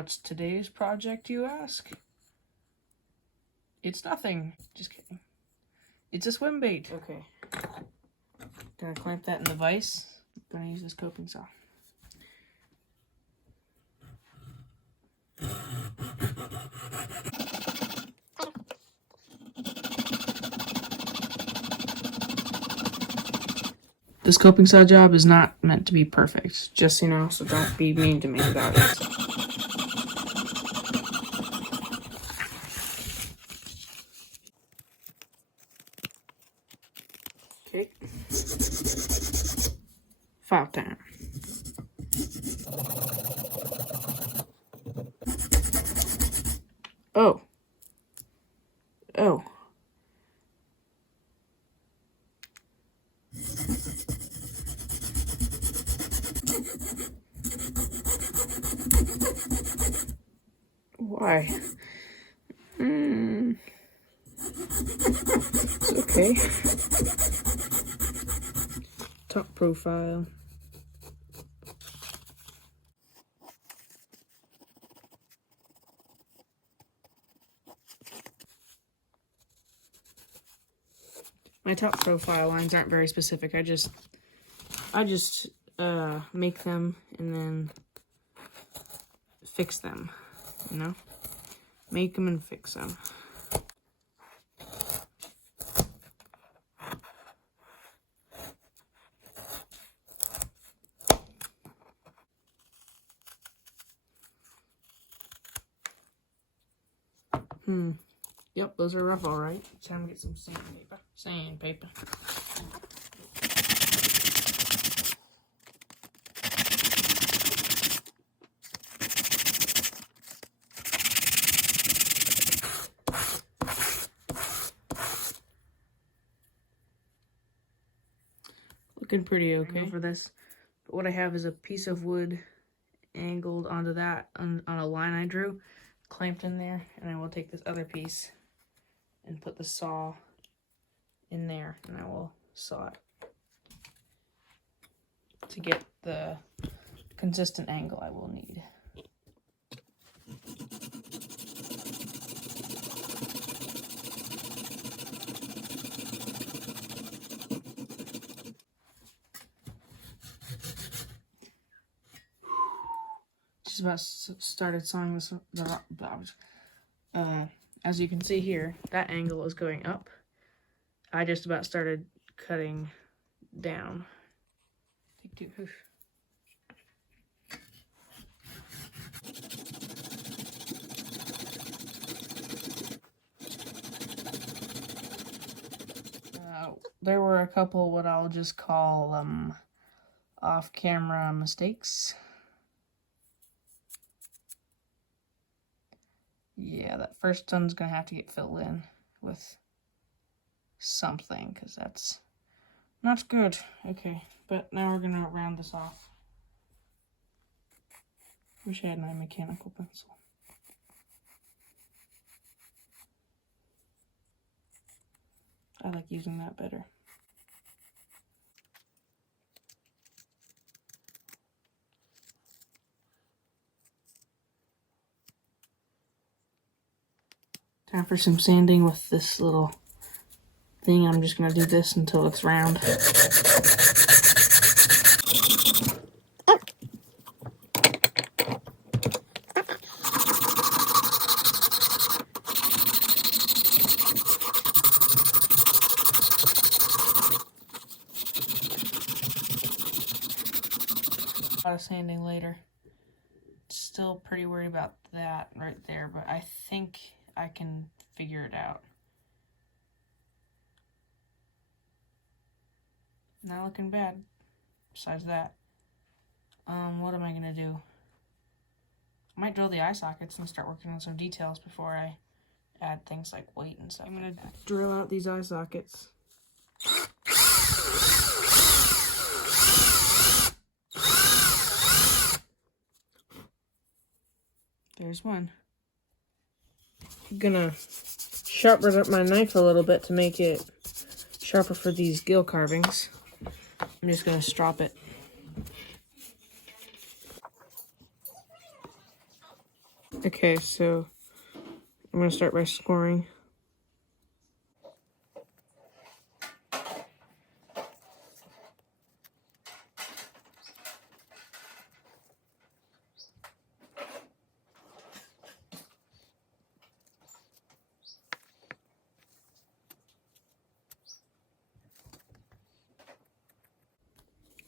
What's today's project, you ask? It's nothing. Just kidding. It's a swim bait. Okay. Gonna clamp that in the vise. Gonna use this coping saw. This coping saw job is not meant to be perfect, just so you know, so don't be mean to me about it. Okay. File time. Oh. Oh. Why? It's okay. Top profile. My top profile lines aren't very specific. I just make them and then fix them, you know? Make them and fix them. Yep, those are rough, all right. Time to get some sandpaper. Sandpaper. Looking pretty okay for this. But what I have is a piece of wood angled onto that on a line I drew, clamped in there, and I will take this other piece and put the saw in there, and I will saw it to get the consistent angle I will need. Just about started sawing this. As you can see here, that angle is going up. I just about started cutting down. Take two. There were a couple what I'll just call off-camera mistakes. Yeah, that first one's gonna have to get filled in with something, because that's not good. Okay, but now we're gonna round this off. Wish I had my mechanical pencil. I like using that better. Time for some sanding with this little thing. I'm just gonna do this until it's round. A lot of sanding later. Still pretty worried about that right there, but I think I can figure it out. Not looking bad. Besides that, what am I gonna do? I might drill the eye sockets and start working on some details before I add things like weight and stuff. I'm gonna drill out these eye sockets. There's one. I'm gonna sharpen up my knife a little bit to make it sharper for these gill carvings. I'm just gonna strop it. Okay, so I'm going to start by scoring.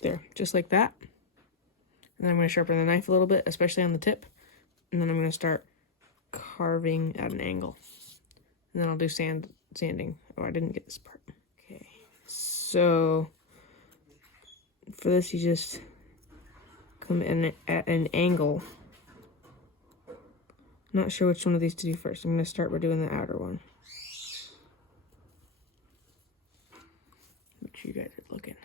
There, just like that. And then I'm going to sharpen the knife a little bit, especially on the tip. And then I'm going to start carving at an angle. And then I'll do sanding. Oh, I didn't get this part. Okay, so for this you just come in at an angle. I'm not sure which one of these to do first. I'm going to start by doing the outer one. Make sure you guys are looking.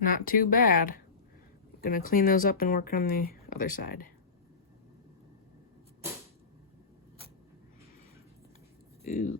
Not too bad. Gonna clean those up and work on the other side. Ooh.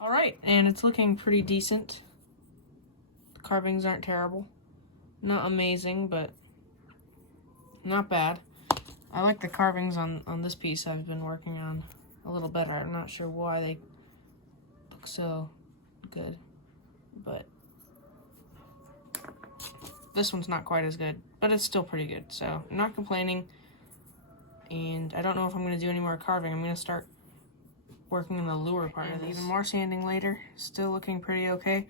All right, and it's looking pretty decent. The carvings aren't terrible. Not amazing, but not bad. I like the carvings on this piece I've been working on a little better. I'm not sure why they look so good, but this one's not quite as good, but it's still pretty good, so I'm not complaining. And I don't know if I'm going to do any more carving. I'm going to start working on the lure part of this. Even more sanding later. Still looking pretty okay.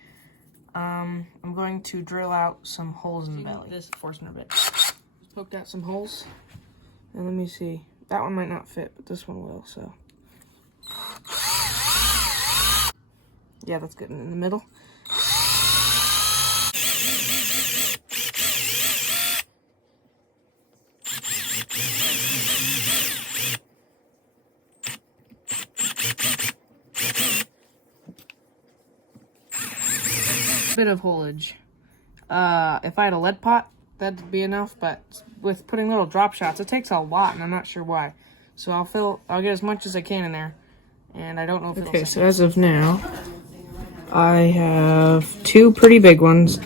I'm going to drill out some holes in the belly. This Forstner bit. Just poked out some holes. And let me see. That one might not fit, but this one will, so. Yeah, that's good in the middle. Bit of holage. If I had a lead pot, that'd be enough, but with putting little drop shots, it takes a lot, and I'm not sure why. So I'll get as much as I can in there, and I don't know if it'll... Okay, so as of now, I have two pretty big ones.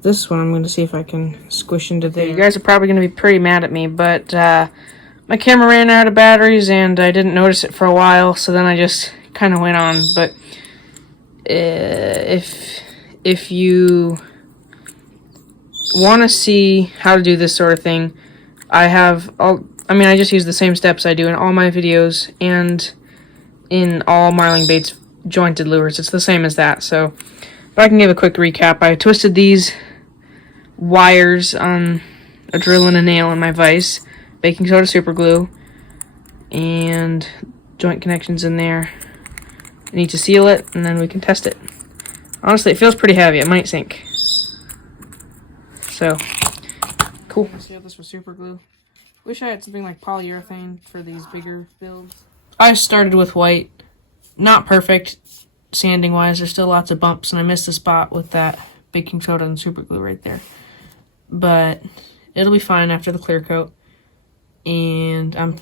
This one I'm going to see if I can squish into there. You guys are probably going to be pretty mad at me, but my camera ran out of batteries, and I didn't notice it for a while, so then I just kind of went on, but if you want to see how to do this sort of thing, I just use the same steps I do in all my videos and in all Marling Bait's jointed lures. It's the same as that, so if I can give a quick recap, I twisted these wires on a drill and a nail in my vise, baking soda super glue, and joint connections in there. I need to seal it, and then we can test it. Honestly, it feels pretty heavy. It might sink. So, cool. I sealed this with super glue. Wish I had something like polyurethane for these bigger builds. I started with white. Not perfect, sanding-wise. There's still lots of bumps, and I missed a spot with that baking soda and super glue right there. But it'll be fine after the clear coat. And I'm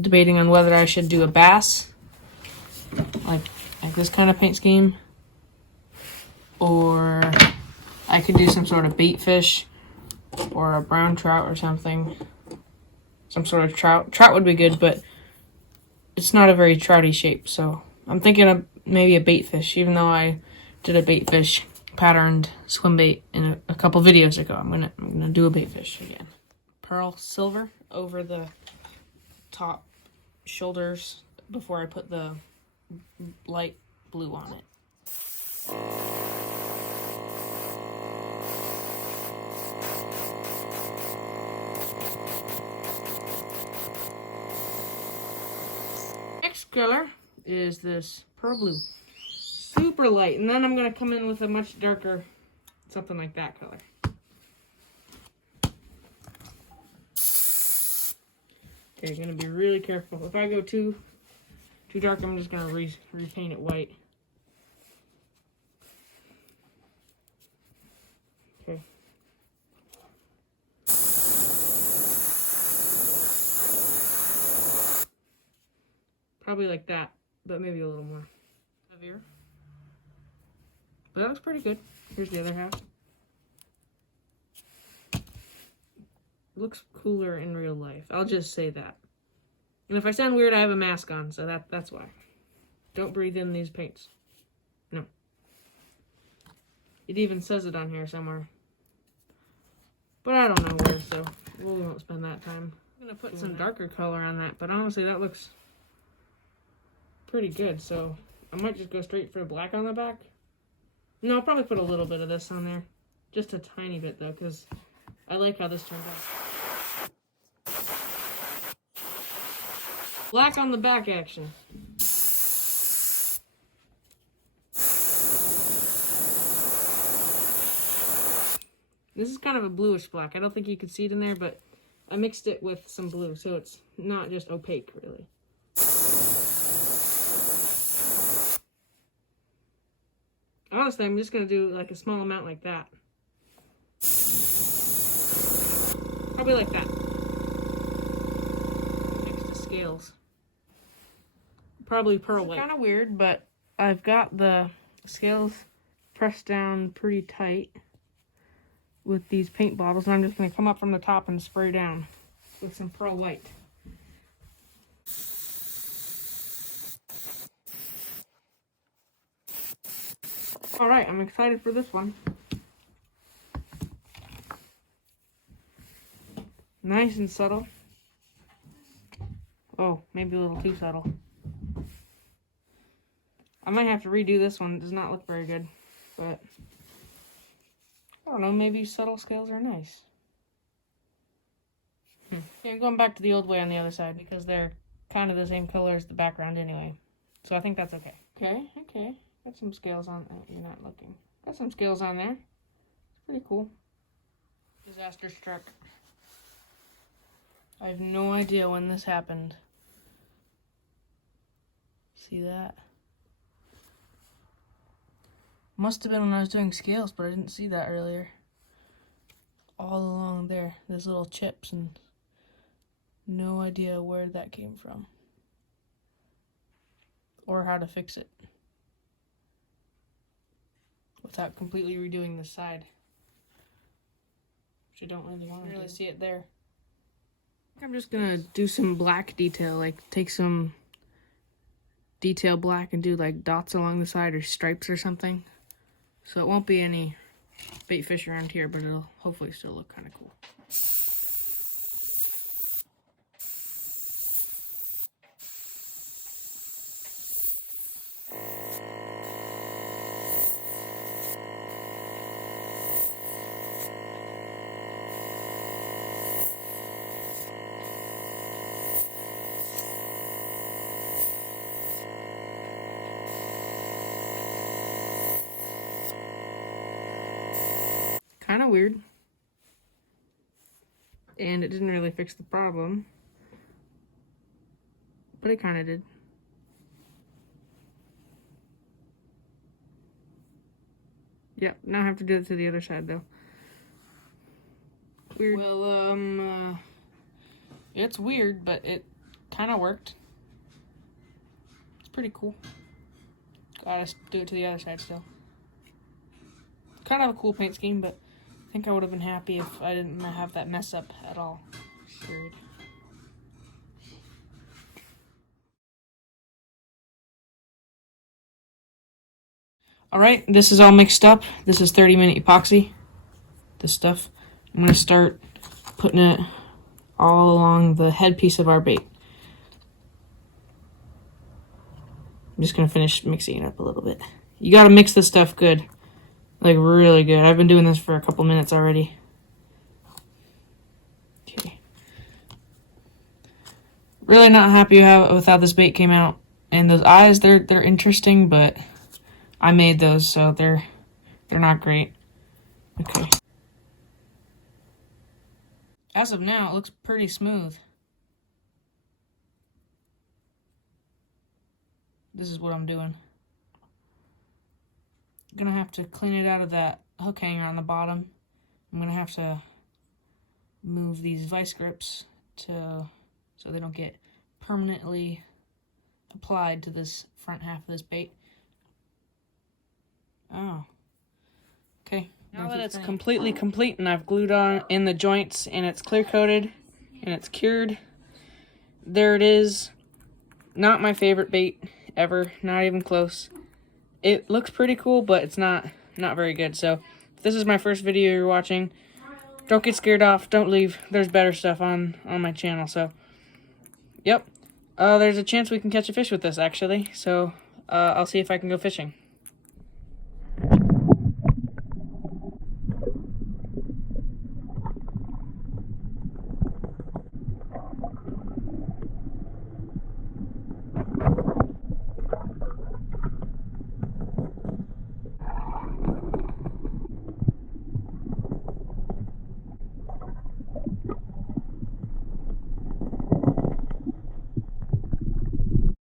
debating on whether I should do a bass, like this kind of paint scheme, or I could do some sort of bait fish or a brown trout or something. Some sort of trout. Trout would be good, but it's not a very trouty shape, so I'm thinking of maybe a bait fish, even though I did a bait fish patterned swim bait in a couple videos ago. I'm gonna do a bait fish again. Pearl silver over the top shoulders before I put the light blue on it. Next color is this pearl blue. Super light, and then I'm gonna come in with a much darker, something like that color. Okay, I'm gonna be really careful. If I go too dark, I'm just gonna repaint it white. Okay. Probably like that, but maybe a little more heavier. But that looks pretty good. Here's the other half. Looks cooler in real life. I'll just say that. And if I sound weird, I have a mask on, so that's why. Don't breathe in these paints. No. It even says it on here somewhere. But I don't know where, so we won't spend that time. I'm gonna put some darker color on that, but honestly that looks pretty good, so I might just go straight for black on the back. No, I'll probably put a little bit of this on there. Just a tiny bit though, because I like how this turned out. Black on the back action. This is kind of a bluish black. I don't think you could see it in there, but I mixed it with some blue, so it's not just opaque, really. Honestly, I'm just going to do like a small amount like that. Probably like that. Next to scales. Probably pearl white. Kind of weird, but I've got the scales pressed down pretty tight with these paint bottles, and I'm just going to come up from the top and spray down with some pearl white. Alright, I'm excited for this one. Nice and subtle. Oh, maybe a little too subtle. I might have to redo this one. It does not look very good, but I don't know, maybe subtle scales are nice. Yeah, I'm going back to the old way on the other side because they're kind of the same color as the background anyway. So I think that's okay. Okay. Got some scales on. You're not looking. Got some scales on there. It's pretty cool. Disaster struck. I have no idea when this happened. See that? Must have been when I was doing scales, but I didn't see that earlier. All along there, there's little chips, and no idea where that came from. Or how to fix it. Without completely redoing the side. Which I don't really want to really see it there. I'm just gonna do some black detail, like take some detail black and do like dots along the side or stripes or something. So it won't be any bait fish around here, but it'll hopefully still look kind of cool. Kind of weird. And it didn't really fix the problem. But it kind of did. Yep, now I have to do it to the other side though. Weird. Well, it's weird, but it kind of worked. It's pretty cool. Gotta do it to the other side still. kind of a cool paint scheme, but I think I would have been happy if I didn't have that mess up at all. Weird. Alright, this is all mixed up. This is 30-minute epoxy. This stuff. I'm going to start putting it all along the headpiece of our bait. I'm just going to finish mixing it up a little bit. You got to mix this stuff good. Like, really good. I've been doing this for a couple minutes already. Okay. Really not happy with how this bait came out. And those eyes, they're interesting, but I made those, so they're not great. Okay. As of now, it looks pretty smooth. This is what I'm doing. I'm gonna have to clean it out of that hook hanger on the bottom. I'm gonna have to move these vice grips so they don't get permanently applied to this front half of this bait. Oh. Okay. Now that it's completely complete and I've glued on in the joints and it's clear coated and it's cured, there it is. Not my favorite bait ever, not even close. It looks pretty cool, but it's not very good. So if this is my first video you're watching, don't get scared off, don't leave. There's better stuff on my channel. So yep, there's a chance we can catch a fish with this actually. So I'll see if I can go fishing.